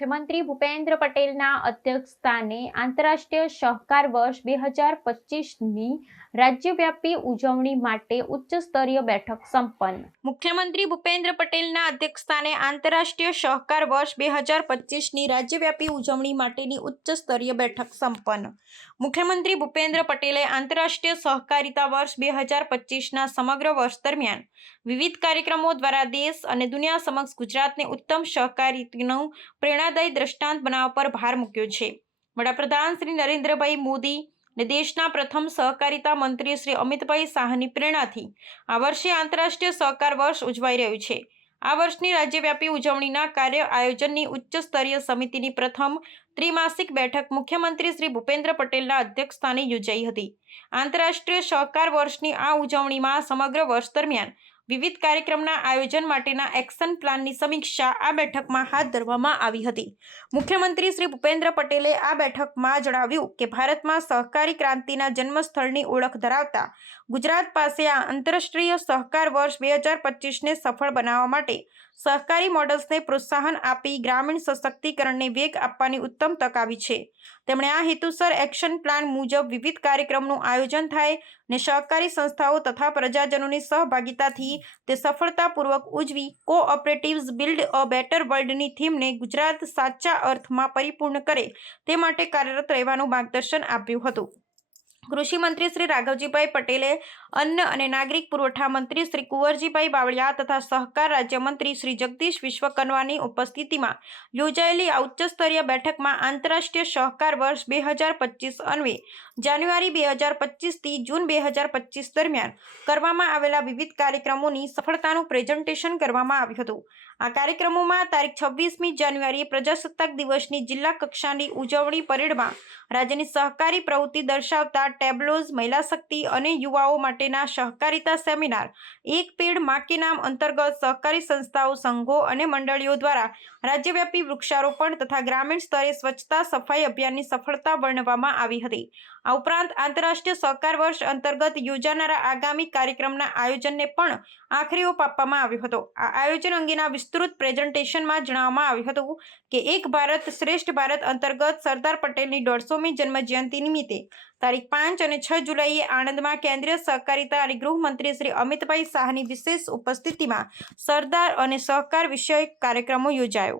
મુખ્યમંત્રી ભૂપેન્દ્ર પટેલના અધ્યક્ષસ્થાને આંતરરાષ્ટ્રીય સહકાર વર્ષ 2025ની રાજ્યવ્યાપી ઉજવણી માટે ઉચ્ચ સ્તરીય બેઠક સંપન્ન। મુખ્યમંત્રી ભૂપેન્દ્ર પટેલના અધ્યક્ષસ્થાને આંતરરાષ્ટ્રીય સહકાર વર્ષ 2025ની રાજ્યવ્યાપી ઉજવણી માટેની ઉચ્ચ સ્તરીય બેઠક સંપન્ન। મુખ્યમંત્રી ભૂપેન્દ્ર પટેલે આંતરરાષ્ટ્રીય સહકારિતા વર્ષ 2025ના સમગ્ર વર્ષ દરમિયાન વિવિધ કાર્યક્રમો દ્વારા દેશ અને દુનિયા સમક્ષ ગુજરાતને ઉત્તમ સહકારિતાનું પ્રેરણાદાયી દ્રષ્ટાંત બનાવવા પર ભાર મૂક્યો છે। વડાપ્રધાન શ્રી નરેન્દ્રભાઈ મોદી અને દેશના પ્રથમ સહકારિતા મંત્રી શ્રી અમિતભાઈ શાહની પ્રેરણાથી આ વર્ષે આંતરરાષ્ટ્રીય સહકાર વર્ષ ઉજવાઈ રહ્યું છે। આ વર્ષની રાજ્યવ્યાપી ઉજવણીના કાર્ય આયોજનની ઉચ્ચ સ્તરીય સમિતિની પ્રથમ ત્રિમાસિક બેઠક મુખ્યમંત્રી શ્રી ભૂપેન્દ્ર પટેલના અધ્યક્ષસ્થાને યોજાઈ હતી। આંતરરાષ્ટ્રીય સહકાર વર્ષની આ ઉજવણીમાં સમગ્ર વર્ષ દરમિયાન વિવિધ કાર્યક્રમના આયોજન માટેના એક્શન પ્લાનની સમીક્ષા આ બેઠકમાં હાથ ધરવામાં આવી હતી। મુખ્યમંત્રી શ્રી ભૂપેન્દ્ર પટેલે આ બેઠકમાં જણાવ્યું કે ભારતમાં સહકારી ક્રાંતિના જન્મસ્થળની ઓળખ ધરાવતા ગુજરાત પાસે આ આંતરરાષ્ટ્રીય સહકાર વર્ષ 2025ને સફળ બનાવવા માટે સહકારી મોડલ્સને પ્રોત્સાહન આપી ગ્રામીણ સશક્તિકરણને વેગ આપવાની ઉત્તમ તક આવી છે। તેમણે આ હેતુસર એક્શન પ્લાન મુજબ વિવિધ કાર્યક્રમનું આયોજન થાય અને સહકારી સંસ્થાઓ તથા પ્રજાજનોની સહભાગિતાથી તે સફળતાપૂર્વક ઉજવી કોઓપરેટિવ્સ બિલ્ડ અ બેટર વર્લ્ડની થીમને ગુજરાત સાચા અર્થમાં પરિપૂર્ણ કરે તે માટે કાર્યરત રહેવાનું માર્ગદર્શન આપ્યું હતું। કૃષિ મંત્રી શ્રી રાઘવજીભાઈ પટેલે, અન્ન અને નાગરિક પુરવઠા મંત્રી શ્રી કુંવરજીભાઈ બાવળિયા તથા સહકાર રાજ્યમંત્રી શ્રી જગદીશ વિશ્વકર્માની ઉપસ્થિતિમાં યોજાયેલી આ ઉચ્ચસ્તરીય બેઠકમાં આંતરરાષ્ટ્રીય સહકાર વર્ષ 2025 અન્વયે જાન્યુઆરી 2025થી જૂન 2025 દરમિયાન કરવામાં આવેલા વિવિધ કાર્યક્રમોની સફળતાનું પ્રેઝન્ટેશન કરવામાં આવ્યું હતું। આ કાર્યક્રમોમાં તારીખ 26મી જાન્યુઆરીએ પ્રજાસત્તાક દિવસની જિલ્લા કક્ષાની ઉજવણી પરેડમાં રાજ્યની સહકારી પ્રવૃત્તિ દર્શાવતા ટેબ્લોઝ, મહિલા શક્તિ અને યુવાઓ માટેના સહકારિતા સેમિનાર, એક પેડ માં કે નામ અંતર્ગત સહકારી સંસ્થાઓ, સંઘો અને મંડળીઓ દ્વારા રાજ્યવ્યાપી વૃક્ષારોપણ તથા ગ્રામીણ સ્તરે સ્વચ્છતા સફાઈ અભિયાનની સફળતા વર્ણવવામાં આવી હતી। આ ઉપરાંત આંતરરાષ્ટ્રીય સહકાર વર્ષ અંતર્ગત યોજાનારા આગામી કાર્યક્રમના આયોજનને પણ આખરી ઓપ આપવામાં આવ્યો હતો। આ આયોજન અંગેના વિસ્તૃત પ્રેઝન્ટેશનમાં જણાવવામાં આવ્યું હતું કે એક ભારત શ્રેષ્ઠ ભારત અંતર્ગત સરદાર પટેલની 150મી જન્મજયંતિ નિમિત્તે તારીખ 5 અને 6 જુલાઈએ આણંદમાં કેન્દ્રીય સહકારિતા અને ગૃહમંત્રી શ્રી અમિતભાઈ શાહની વિશેષ ઉપસ્થિતિમાં સરદાર અને સહકાર વિષયક કાર્યક્રમો યોજાયો।